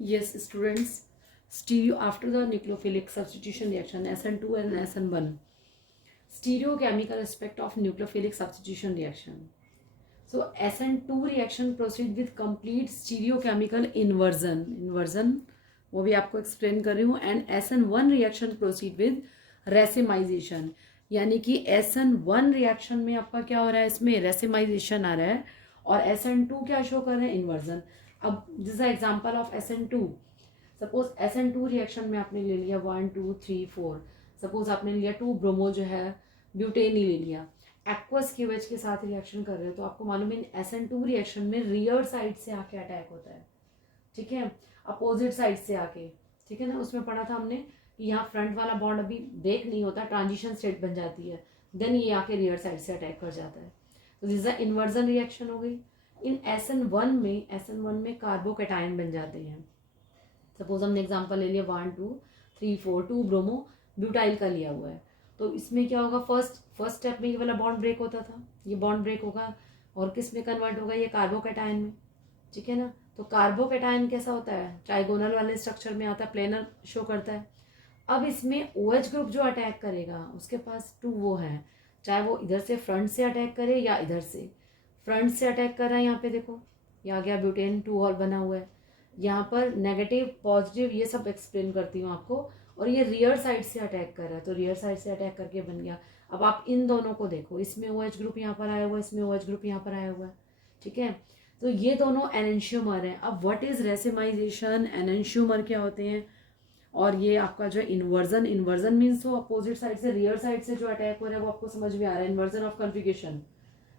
Yes, students. Stereo after the nucleophilic substitution reaction SN2 and SN1. Stereochemical aspect of nucleophilic substitution reaction. So SN2 reaction proceed with complete stereochemical inversion. Inversion वो भी आपको explain कर रही हूँ. And SN1 reaction proceed with racemisation. यानी कि SN1 reaction में आपका क्या हो रहा है, इसमें रेसिमाइजेशन आ रहा है. और SN2 क्या शो कर रहे हैं, इन्वर्जन. अब this is example of SN2. Suppose SN2 reaction में आपने ले लिया 1 2 3 4. सपोज आपने लिया 2 ब्रोमो जो है ब्यूटेन ही ले लिया. एक्वस क्यूएच के साथ रिएक्शन कर रहे हो तो आपको मालूम है SN2 रिएक्शन में रियर साइड से आके अटैक होता है. ठीक है, अपोजिट साइड से आके. ठीक है ना, उसमें पढ़ा था हमने कि यहाँ फ्रंट वाला बॉन्ड अभी ब्रेक नहीं होता, ट्रांजिशन स्टेट बन जाती है, देन ये आके रियर साइड से अटैक कर जाता है. तो दिस इज इन्वर्जन रिएक्शन हो गई. इन SN1 में कार्बोकैटायन बन जाते हैं. सपोज हमने एग्जांपल ले लिया 1 2 3 4 2 ब्रोमो ब्यूटाइल का लिया हुआ है. तो इसमें क्या होगा, फर्स्ट स्टेप में ये वाला बॉन्ड ब्रेक होता था, ये बॉन्ड ब्रेक होगा और किस में कन्वर्ट होगा, ये कार्बोकैटायन में. ठीक है ना. तो कार्बोकैटायन कैसा होता है, ट्राइगोनल वाले स्ट्रक्चर में आता है, प्लेनर शो करता है. अब इसमें OH ग्रुप जो अटैक करेगा उसके पास 2 वो है, चाहे वो इधर से फ्रंट से अटैक करे या इधर से. फ्रंट से अटैक कर रहा है, यहाँ पे देखो ये आ गया ब्यूटेन 2 हॉल बना हुआ है. यहाँ पर नेगेटिव पॉजिटिव ये सब एक्सप्लेन करती हूँ आपको. और ये रियर साइड से अटैक कर रहा है, तो रियर साइड से अटैक करके बन गया. अब आप इन दोनों को देखो, इसमें OH ग्रुप यहाँ पर आया हुआ है, इसमें OH ग्रुप यहाँ पर आया हुआ है. ठीक है, तो ये दोनों एनेंशियोमर हैं. अब व्हाट इज रेसिमाइजेशन, एनेंशियोमर क्या होते हैं, और ये आपका जो इन्वर्जन मीन्स वो अपोजिट साइड से रियर साइड से जो अटैक हो रहा है वो आपको समझ में आ रहा है, इन्वर्जन ऑफ कॉन्फिगरेशन.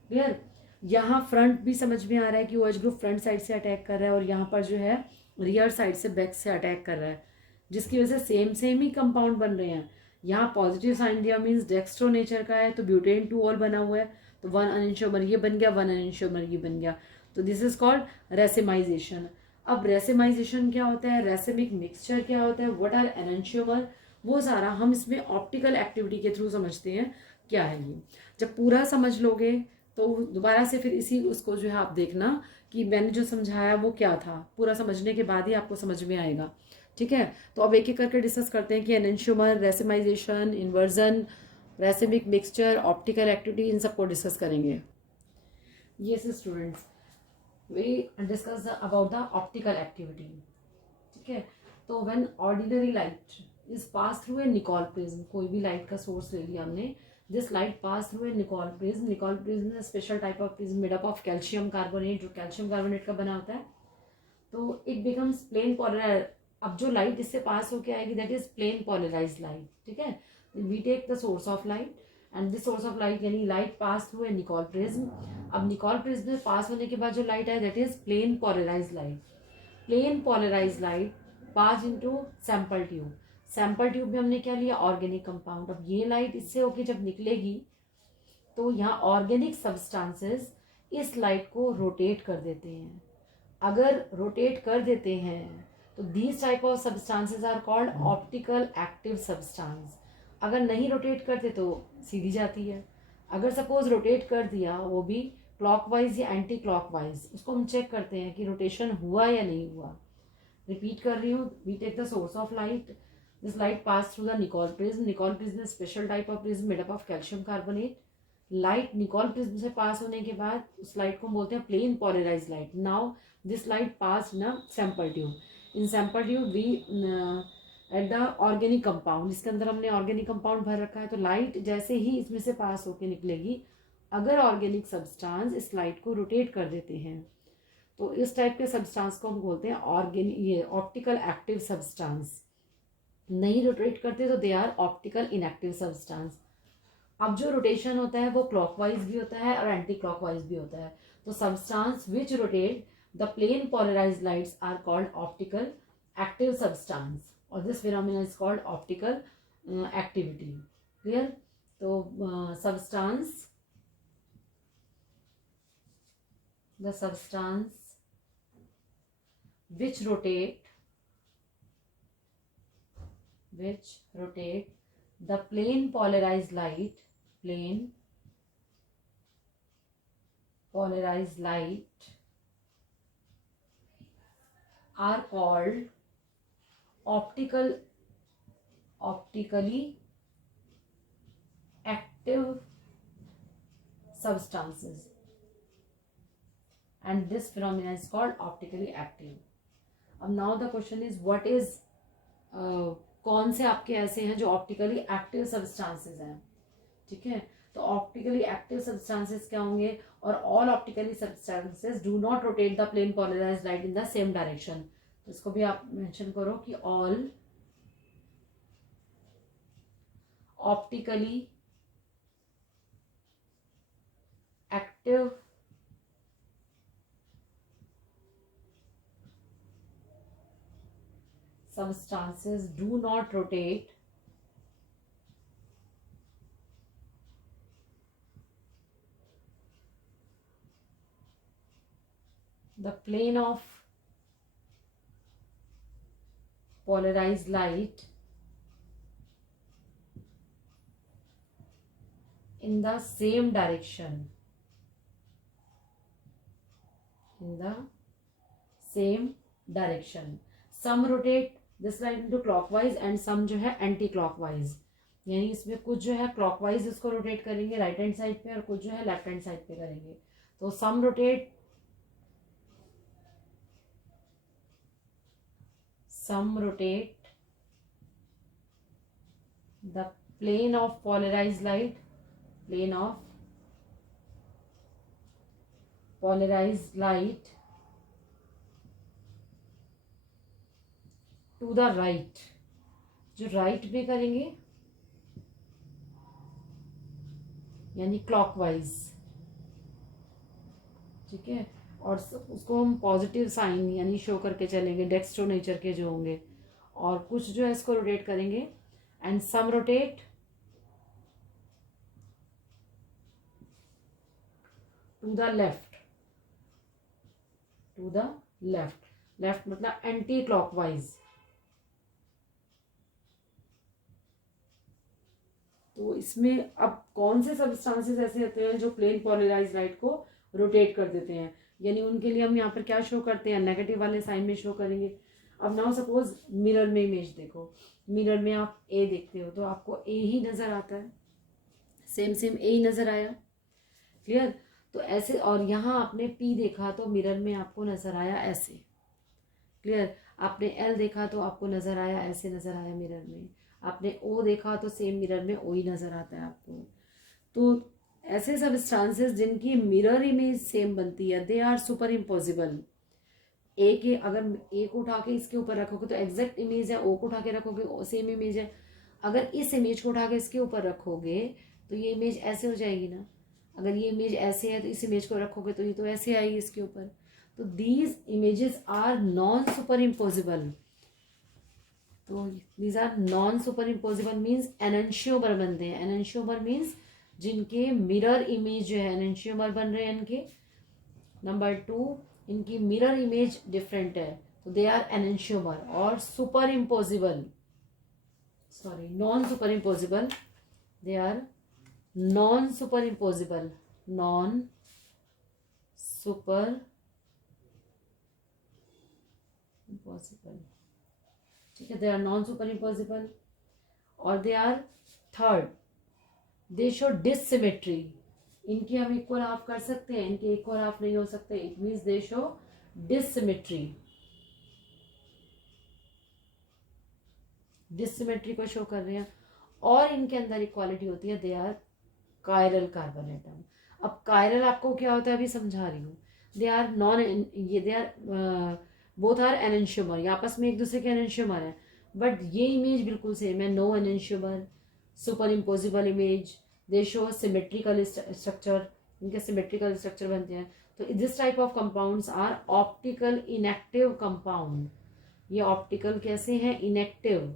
क्लियर. यहाँ फ्रंट भी समझ में आ रहा है कि OH ग्रुप फ्रंट साइड से अटैक कर रहा है और यहाँ पर जो है रियर साइड से बैक से अटैक कर रहा है, जिसकी वजह से सेम ही कंपाउंड बन रहे हैं. यहाँ पॉजिटिव साइन दिया मीन्स डेक्स्ट्रो नेचर का है, तो ब्यूटेन 2 ऑल बना हुआ है, तो 1 अनइंशियोमर ये बन गया, 1 अनइंशियोमर ये बन गया. तो दिस इज कॉल्ड रेसिमाइजेशन. अब रेसिमाइजेशन क्या होता है, रेसिमिक मिक्सचर क्या होता है, व्हाट आर एनेंशियोमर, वो सारा हम इसमें ऑप्टिकल एक्टिविटी के थ्रू समझते हैं क्या है ये. जब पूरा समझ लोगे तो दोबारा से फिर इसी उसको जो है आप देखना कि मैंने जो समझाया वो क्या था, पूरा समझने के बाद ही आपको समझ में आएगा. ठीक है, तो अब एक एक करके डिस्कस करते हैं कि enantiomer, racemization, inversion, racemic mixture, optical activity, इन सबको डिस्कस करेंगे. Yes students, we discuss about the optical activity. ठीक है, तो when ordinary light is passed through a Nicol prism, कोई भी लाइट का सोर्स ले लिया हमने, this light pass through a Nicol prism. Nicol prism is a special type of prism made up of calcium carbonate, जो calcium carbonate का बना होता है. तो it becomes plain polarized. अब जो लाइट इससे पास होके आएगी that is plain polarized light. ठीक है, we take the source of light and this source of light यानी light pass through a Nicol prism. अब निकॉल प्रिज्म में पास होने के बाद जो लाइट है that is plane polarise light. Plane polarise light pass into sample tube. Sample tube में हमने क्या लिया, ऑर्गेनिक कंपाउंड. अब ये लाइट इससे होके जब निकलेगी तो यहाँ ऑर्गेनिक सब्सटेंसेस इस लाइट को रोटेट कर देते हैं. अगर रोटेट कर देते हैं तो these type of substances are called optical active substance. अगर नहीं रोटेट करते तो सीधी जाती है. अगर सपोज रोटेट कर दिया वो भी क्लॉकवाइज या एंटी क्लॉकवाइज, उसको हम चेक करते हैं कि रोटेशन हुआ या नहीं हुआ. रिपीट कर रही हूँ, we take the source of light, this light pass through the Nicol prism. Nicol prism special type of prism made up of calcium carbonate. Light Nicol prism से पास होने के बाद उस लाइट को बोलते हैं plane polarise light. Now this light pass in sample tube. In sample tube we at the organic compound, इसके अंदर हमने ऑर्गेनिक कंपाउंड भर रखा है. तो लाइट जैसे ही इसमें से पास होके निकलेगी, अगर ऑर्गेनिक सब्सटेंस इस लाइट को रोटेट कर देते हैं तो इस टाइप के सब्सटेंस को हम बोलते हैं ऑर्गेनिक, ये ऑप्टिकल एक्टिव सब्सटेंस. नहीं रोटेट करते तो they are optical inactive substance. अब जो रोटेशन होता है वो क्लॉकवाइज भी होता है और एंटी क्लॉकवाइज भी होता है. तो substance which rotate the plane polarised lights are called optical active substance, or this phenomena is called optical activity. Clear? So the substance which rotate the plane polarized light are called optically active substances, and this phenomena is called optically active. अब now the question is what is कौन से आपके ऐसे हैं जो optically active substances हैं, ठीक है। तो ऑप्टिकली एक्टिव सब्सटेंसेस क्या होंगे, और all optically substances do not rotate the plane polarised light in the same direction. तो इसको भी आप मेंशन करो कि all optically active substances do not rotate the plane of polarized light in the same direction, some rotate this light into clockwise and some जो है anti clockwise, यानी इसमें कुछ जो है क्लॉकवाइज इसको रोटेट करेंगे राइट हैंड साइड पे और कुछ जो है लेफ्ट हैंड साइड पे करेंगे। तो some rotate the plane of polarized light to the right, जो राइट में करेंगे यानी क्लॉकवाइज, ठीक है। और उसको हम पॉजिटिव साइन यानी शो करके चलेंगे, डेक्स्ट्रो नेचर के जो होंगे, और कुछ जो है इसको रोटेट करेंगे and some rotate to the left मतलब एंटी क्लॉकवाइज। तो इसमें अब कौन से सब्सटेंसेस ऐसे होते हैं जो प्लेन पोलराइज्ड लाइट को रोटेट कर देते हैं, यानी उनके लिए हम यहाँ पर क्या शो करते हैं, नेगेटिव वाले साइन में शो करेंगे। अब नाउ सपोज मिरर में इमेज देखो, मिरर में आप ए देखते हो तो आपको ए ही नजर आता है, सेम ए ही नजर आया, क्लियर। तो ऐसे, और यहाँ आपने पी देखा तो मिरर में आपको नजर आया ऐसे, क्लियर। आपने एल देखा तो आपको नजर आया ऐसे, नजर आया मिरर में। आपने ओ देखा तो सेम मिरर में ओ ही नजर आता है आपको। तो ऐसे सब्सटेंसेस जिनकी मिरर इमेज सेम बनती है, दे आर सुपर इम्पॉसिबल। ए के अगर ए को उठा के इसके ऊपर रखोगे तो एग्जैक्ट इमेज है, ओ को उठा के रखोगे सेम इमेज है। अगर इस इमेज को उठा के इसके ऊपर रखोगे तो ये इमेज ऐसे हो जाएगी ना, अगर ये इमेज ऐसे है तो इस इमेज को रखोगे तो ये तो ऐसे आएगी इसके ऊपर। तो these images are non super impossible. तो these are non super impossible means enantiomer बनते हैं। एनंशियोमर मीन्स जिनके मिरर इमेज जो है एनंशियोमर बन रहे हैं इनके। नंबर 2, इनकी मिरर इमेज डिफरेंट है तो दे आर एनंशियोमर। और super impossible, sorry non super impossible, they are non super impossible, non super impossible, ठीक है। They are non super impossible. और they are third, they show dissymmetry. इनके हम equal half कर सकते हैं, इनके इक्वल हाफ नहीं हो सकते, इट मीन्स दे शो डिससिमेट्री। डिससिमेट्री को शो कर रहे हैं। और इनके अंदर इक्वालिटी होती है, they are chiral carbon atom. अब कायरल आपको क्या होता है अभी समझा रही हूँ। दे आर नॉन, ये दे आर बोथ आर एनंशियोमर, ये आपस में एक दूसरे के एनंशियोमर है, बट ये इमेज बिल्कुल सेम है, no enantiomer, super impossible image, they show symmetrical structure, इनके सिमेट्रिकल स्ट्रक्चर बनते हैं। तो this type of compounds are optical inactive compound. ये ऑप्टिकल कैसे हैं, inactive,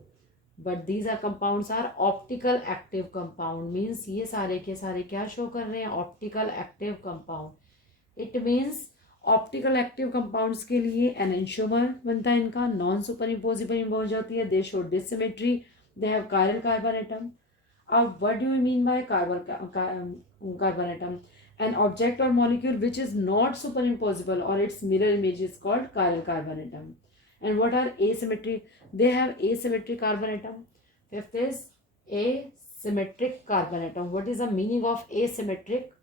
but these are compounds are optical active compound. Means ये सारे के सारे क्या शो कर रहे हैं, optical active compound. It means optical active compounds के लिए एनंशियोमर बनता है इनका, नॉन सुपर इम्पोजिबल इमेज हो जाती है, they show dissymmetry, they have chiral carbon atom. अब what do you mean by carbon atom? An object or molecule which is not superimposable or its mirror image is called chiral carbon atom. And what are asymmetric? They have asymmetric carbon atom. Fifth is asymmetric carbon atom. What is the meaning of asymmetric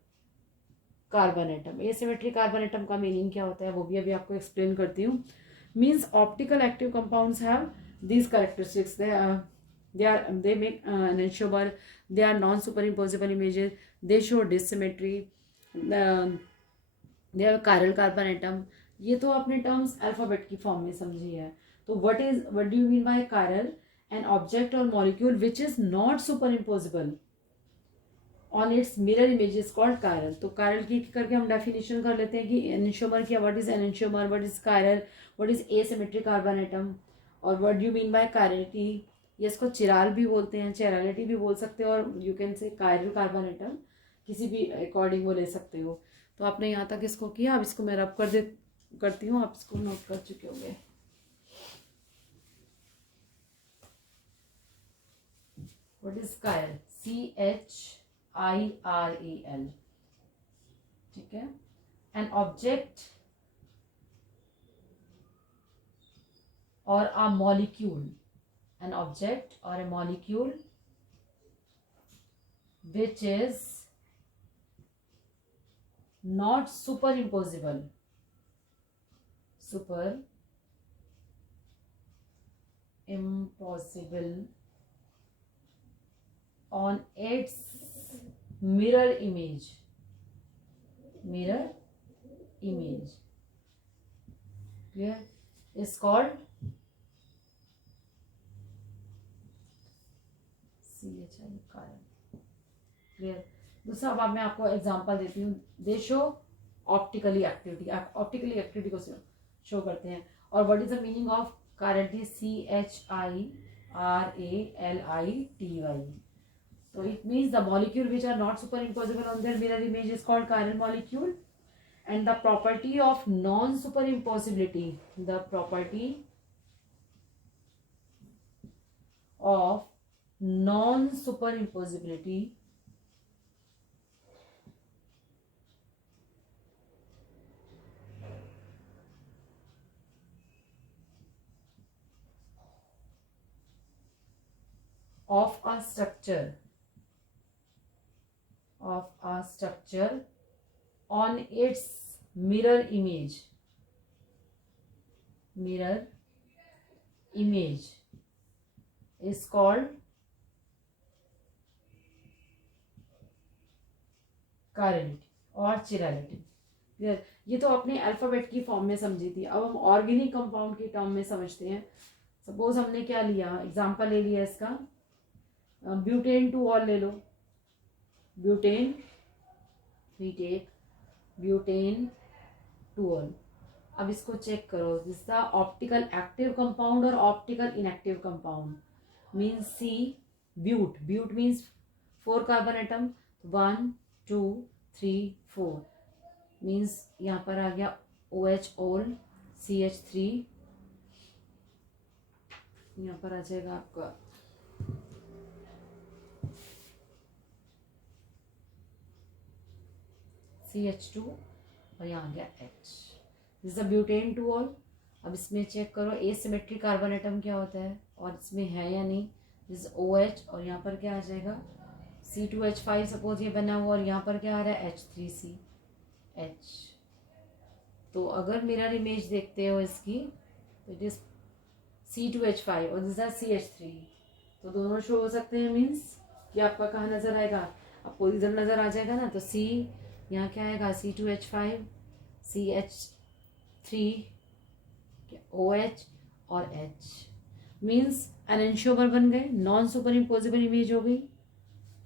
carbon atom? Asymmetric carbon atom का meaning क्या होता है वो भी अभी आपको explain करती हूँ. Means optical active compounds have these characteristics. They make an enantiomer. They are non superimposable images. They show dissymmetry. They have chiral carbon atom. ये तो आपने टर्म्स अल्फाबेट की फॉर्म में समझी है. तो what do you mean by chiral? An object or molecule which is not superimposable on its mirror image is called chiral. तो chiral की करके हम डेफिनेशन कर लेते हैं कि enantiomer क्या, what is enantiomer, what is chiral, what is asymmetric carbon atom, और what do you mean by chirality? ये इसको चिराल भी बोलते हैं, चिरालिटी भी बोल सकते हो, और you can say chiral carbon atom, किसी भी अकॉर्डिंग वो ले सकते हो. तो आपने यहाँ तक इसको किया. अब इसको मैं रब करती हूँ. आप इसको नोट कर चुके होंगे. What is chiral? CHIRAL. ठीक है. An object or a molecule. An object or a molecule which is not superimposable. Impossible on its mirror image. Clear? Is called CHI. Clear. दूसरा अब मैं आपको एग्जांपल देती हूँ. दे शो ऑप्टिकली एक्टिविटी. आप optically activity को शो करते हैं. और what is the meaning of chiral? CHIRALITY. So it means the molecule which are not superimposable on their mirror image is called chiral molecule. And the property of non-superimposibility, the property of non-superimposibility of a structure on its mirror image is called chirality और chirality. Clear. ये तो अपने alphabet की form में समझी थी. अब हम ऑर्गेनिक कंपाउंड की टर्म में समझते हैं. सपोज हमने क्या लिया, एग्जांपल ले लिया इसका, ब्यूटेन टू ऑल ले लो. Butane, we take butane two ol. अब इसको चेक करो. This the optical active compound और optical inactive compound. Means C but. But means 4 carbon atom. 1 2 3 4 means यहाँ पर आ गया OH ऑल, CH3 यहाँ पर आ जाएगा आपका CH2 और यहाँ आ गया H. This is butane two ol. अब इसमें चेक करो एसिमेट्रिक कार्बन एटम क्या होता है और इसमें है या नहीं. दिस OH और यहाँ पर क्या आ जाएगा C2H5 सपोज ये बना हुआ, और यहाँ पर क्या आ रहा है H3CH. तो अगर मिरर इमेज देखते हो इसकी तो इट इज C2H5 और दिस इज CH3. तो दोनों शो हो सकते हैं. मीन्स कि आपका कहाँ नजर आएगा, आपको इधर नजर आ जाएगा ना. तो C यहाँ क्या आएगा C2H5 CH3 OH और H. मीन्स एनेंशियोमर बन गए, नॉन सुपर इम्पोजिबल इमेज हो गई.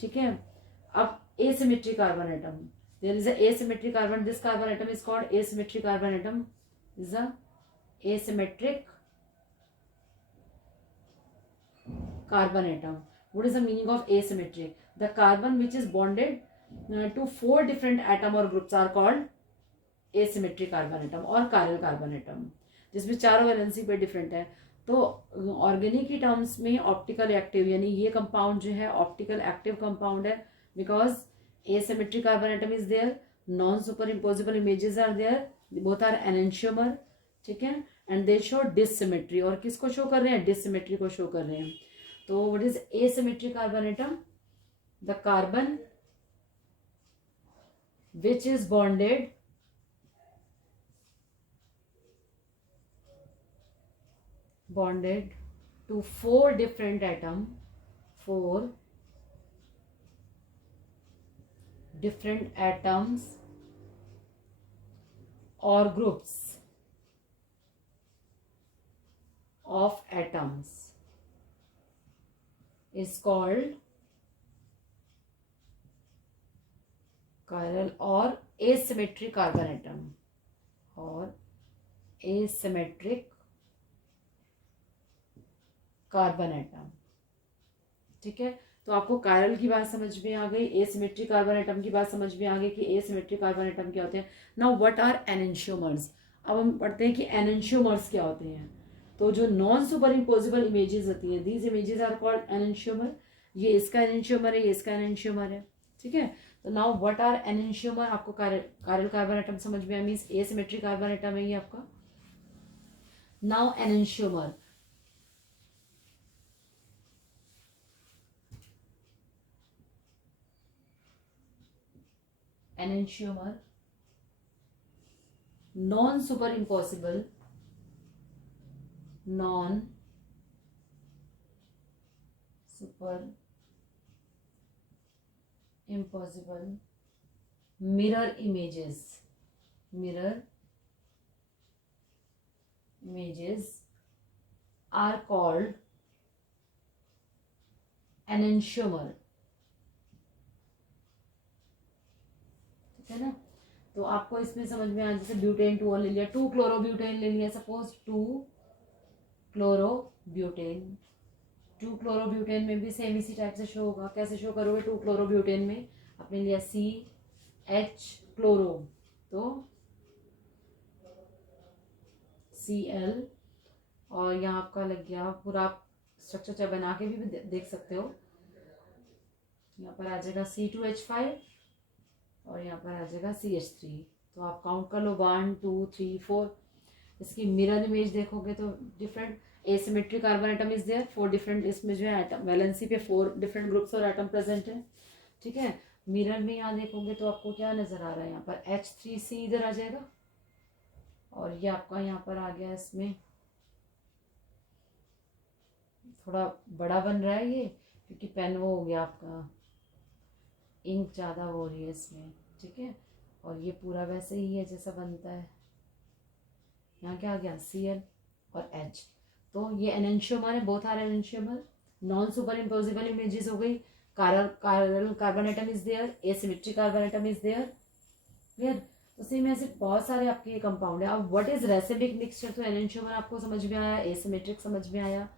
ठीक है. अब asymmetric carbon atom, there is a asymmetric carbon. This carbon atom is called asymmetric carbon atom. This is a asymmetric carbon atom. What is the meaning of asymmetric? The carbon which is bonded to 4 different atom or groups are called asymmetric carbon atom or chiral carbon atom, जिसमें चारों valency पे different है. तो organic की terms में optical active, यानी ये compound जो है ऑप्टिकल एक्टिव कंपाउंड है. Because asymmetric carbon atom is there, non superimposable images are there, both are enantiomer. ठीक है. एंड दे शो डिसिमेट्री, और किसको शो कर रहे हैं, डिसिमेट्री को शो कर रहे हैं. तो what is asymmetry carbon atom, the carbon which is bonded to four different atoms or groups of atoms is called chiral or asymmetric carbon atom or asymmetric carbon atom. ठीक है, तो आपको chiral की बात समझ में आ गई, एसिमेट्रिक कार्बन एटम की बात समझ में आ गई कि एसिमेट्रिक कार्बन एटम क्या होते हैं. Now what are enantiomers. अब हम पढ़ते हैं कि एनेंशियोमर्स क्या होते हैं. तो जो नॉन सुपर इम्पोजिबल इमेजेस होती हैं, these images are called enantiomer. ये इसका एनेंशियोमर है, ये इसका एनेंशियोमर है. ठीक है, तो नाउ व्हाट आर एनेंशियोमर. आपको कायरल कार्बन एटम समझ में आया, मीन्स एसिमेट्रिक कार्बन एटम है ये आपका. Now enantiomer, enantiomer, non superimposable mirror images are called enantiomer. है ना. तो आपको इसमें समझ में आ, जैसे ब्यूटेन 2 ले लिया, 2 क्लोरोब्यूटेन ले लिया, सपोज 2 क्लोरोब्यूटेन में भी सेम इसी टाइप से शो होगा. कैसे शो करोगे, 2 क्लोरोब्यूटेन में आपने लिया CH क्लोरो, तो Cl, और यहाँ आपका लग गया पूरा. आप स्ट्रक्चर चाहे बना के भी देख सकते हो. यहाँ पर आ जाएगा C2H5 और यहाँ पर आ जाएगा CH3. तो आप काउंट कर लो 1 2 3 4. इसकी मिरर इमेज देखोगे तो different asymmetric carbon atom is there, 4 different, इसमें जो है एटम वैलेंसी पे 4 डिफरेंट ग्रुप्स और एटम प्रेजेंट है. ठीक है, मिरर में यहाँ देखोगे तो आपको क्या नजर आ रहा है, यहाँ पर H3C इधर आ जाएगा, और ये आपका यहाँ पर आ गया, इसमें थोड़ा बड़ा बन रहा है ये, क्योंकि पेन वो हो गया आपका, इंक ज़्यादा हो रही है इसमें. ठीक है, और ये पूरा वैसे ही है जैसा बनता है. यहाँ क्या आ गया, Cl और H. तो ये एनेंशियोमर है, both are enantiomer. Non super impossible images हो गई. Carbon atom is there, asymmetric carbon atom is there. Clear. तो सेम ऐसे बहुत सारे आपके ये कंपाउंड है. अब व्हाट इज रेसिमिक मिक्सचर. तो एनेंशियोमर आपको समझ में आया, एसिमेट्रिक समझ में आया.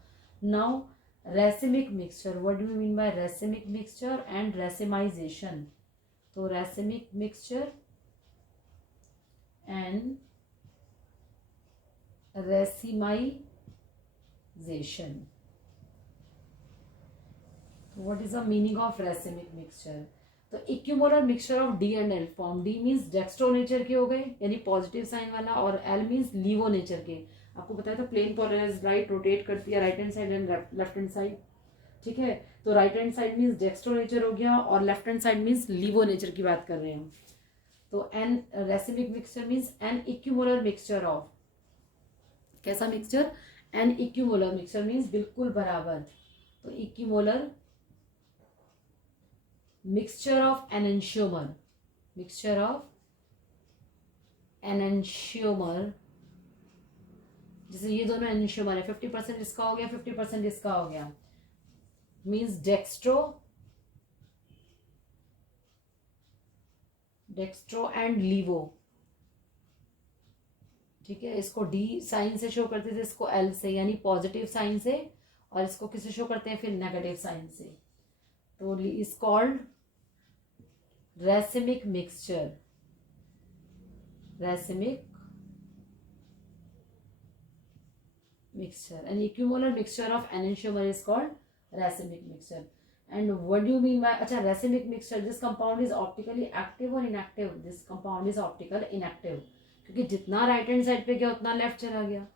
Now racemic mixture, what do you mean by racemic mixture and racemization. तो racemic mixture and racemization. What is the meaning of racemic mixture. तो equimolar mixture of D and L form. D means dextro nature के हो गए, यानी positive sign वाला, और L means laevo nature के. आपको बताया था प्लेन पोलराइज्ड लाइट रोटेट करती है right hand side and left hand side. ठीक है, तो right hand side means dextro nature हो गया, और left hand side means laevo nature की बात कर रहे हैं. तो an racemic mixture means an equimolar mixture of, कैसा mixture, an equimolar mixture means बिल्कुल बराबर. तो इक्यूमोलर मिक्सचर ऑफ एनेंशियोमर, जैसे ये दोनों एनेंशियोमर है, 50% इसका हो गया, 50% इसका हो गया, मीन्स डेक्स्ट्रो एंड लीवो. ठीक है, इसको D साइन से शो करते थे, इसको L से, यानी पॉजिटिव साइन से, और इसको किससे शो करते हैं फिर नेगेटिव साइन से. तो is called racemic mixture. and equimolar mixture of enantiomer is called racemic mixture. And what do you mean by, अच्छा, racemic mixture, this compound is optically active or inactive. This compound is optical inactive, क्योंकि जितना right hand side पे गया उतना left चला गया.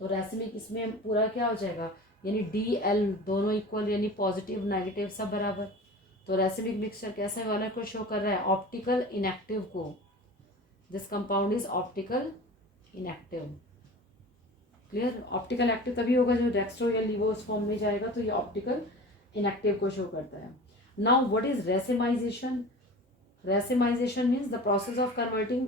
तो racemic इसमें पूरा क्या हो जाएगा, यानी DL दोनों इक्वल, यानी पॉजिटिव नेगेटिव सब बराबर। तो रेसिमिक मिक्सचर कैसे वाले को शो कर रहा है, ऑप्टिकल इनएक्टिव को। This compound is optical inactive. Clear, optical active तभी होगा जब डेक्स्ट्रो या लीवो उस फॉर्म में जाएगा, तो ये ऑप्टिकल इनएक्टिव को शो करता है। Now what is racemisation? Racemisation means the process of converting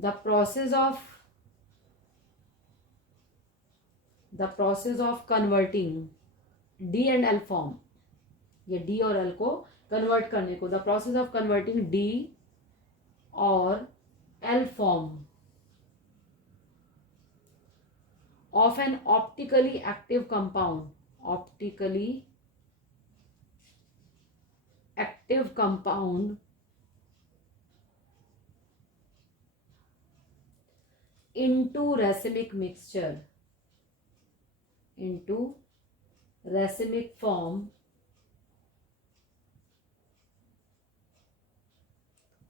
the process of converting D and L form, ये D और L को कन्वर्ट करने को, the process of converting D और L form of an optically active compound into racemic form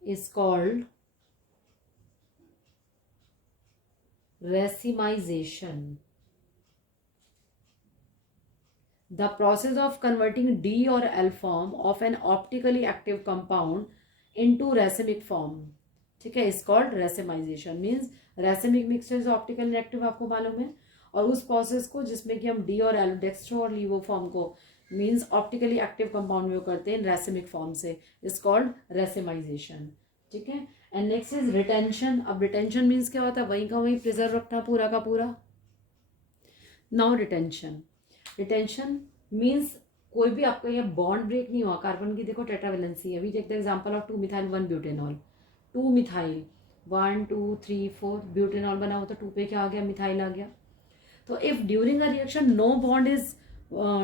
is called racemization. The process of converting D or L form of an optically active compound into racemic form, ठीक है, is called racemization. Means racemic mixture is optical inactive, आपको मालूम है, और उस process को जिसमें कि हम D और L डेक्स्ट्रो और लीवो फॉर्म को मीन्स ऑप्टिकली एक्टिव कंपाउंड में करते हैं रैसेमिक फॉर्म से, इज कॉल्ड रेसिमाइजेशन. ठीक है. And next is retention. अब रिटेंशन मीन्स क्या होता है, वहीं का वहीं प्रिजर्व रखना पूरा का पूरा. नाउ रिटेंशन मीन्स कोई भी आपका ये बॉन्ड ब्रेक नहीं हुआ. कार्बन की देखो टेट्रावेलेंसी है. We take the example of 2 methyl 1 butanol. 2 methyl 1 2 3 4 butanol बना हो तो 2 पे क्या आ गया, मिथाइल आ गया. तो if during a reaction no bond is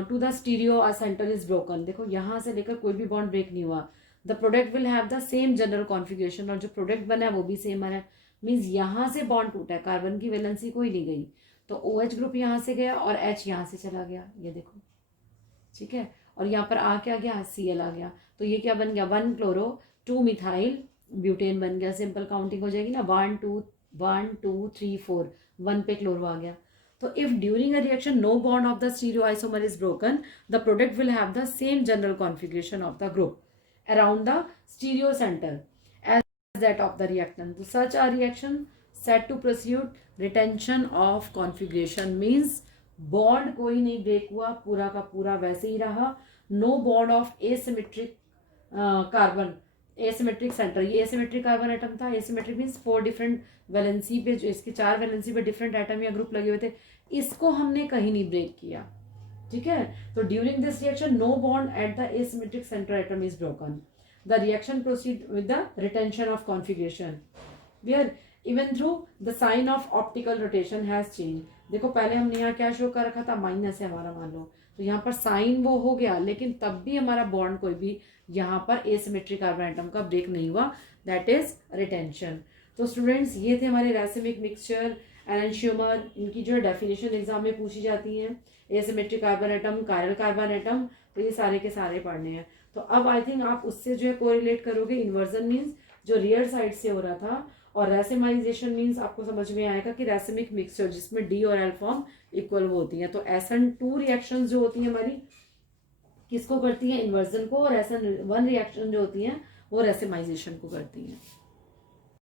to the stereo centre is broken, देखो यहाँ से लेकर कोई भी बॉन्ड ब्रेक नहीं हुआ, the product will have the same general configuration. और जो प्रोडक्ट बना है वो भी सेम आ रहा है. मीन्स यहाँ से बॉन्ड टूटा है, कार्बन की वैलेंसी कोई नहीं गई, तो OH ग्रुप यहाँ से गया और H यहाँ से चला गया, ये देखो. ठीक है. और यहाँ पर आ क्या गया, Cl आ गया. तो ये क्या बन गया, 1 क्लोरो 2 मिथाइल ब्यूटेन बन गया. सिंपल काउंटिंग हो जाएगी ना, 1 2 3 4, 1 पे क्लोरो आ गया. So if during a reaction no bond of the stereoisomer is broken, the product will have the same general configuration of the group around the stereo center as that of the reactant. So such a reaction said to proceed retention of configuration means bond कोई नहीं break हुआ, पूरा का पूरा वैसे ही रहा. No bond of asymmetric carbon, asymmetric centre. ये asymmetric carbon atom था. एसिमेट्रिक मीन्स 4 डिफरेंट वैलेंसी पे, जो इसके 4 वैलेंसी पे डिफरेंट एटम या ग्रुप लगे हुए थे, इसको हमने कहीं नहीं ब्रेक किया. ठीक है. तो during this reaction no bond at the asymmetric centre atom is broken. The reaction proceed with the retention of configuration where even through the sign of optical rotation has change. देखो पहले हमने यहाँ क्या show कर रखा था, minus है हमारा मान लो, तो यहाँ पर साइन वो हो गया, लेकिन तब भी हमारा बॉन्ड कोई भी यहाँ पर एसिमेट्रिक कार्बन एटम का ब्रेक नहीं हुआ. That is retention. तो स्टूडेंट्स ये थे हमारे रैसिमिक मिक्सचर, एनेंशियोमर. इनकी जो है डेफिनेशन एग्जाम में पूछी जाती है. Asymmetric carbon atom, chiral carbon atom, तो ये सारे के सारे पढ़ने हैं. तो अब आई थिंक आप उससे जो है कोरिलेट करोगे. इन्वर्जन मीन्स जो रियर साइड से हो रहा था, और रैसिमाइजेशन मीन्स आपको समझ में आएगा कि रैसिमिक मिक्सचर जिसमें D और L फॉर्म इक्वल वो होती हैं. तो SN2 रिएक्शन जो होती हैं हमारी किसको करती हैं, इन्वर्जन को, और SN1 रिएक्शन जो होती हैं वो रैसिमाइजेशन को करती हैं.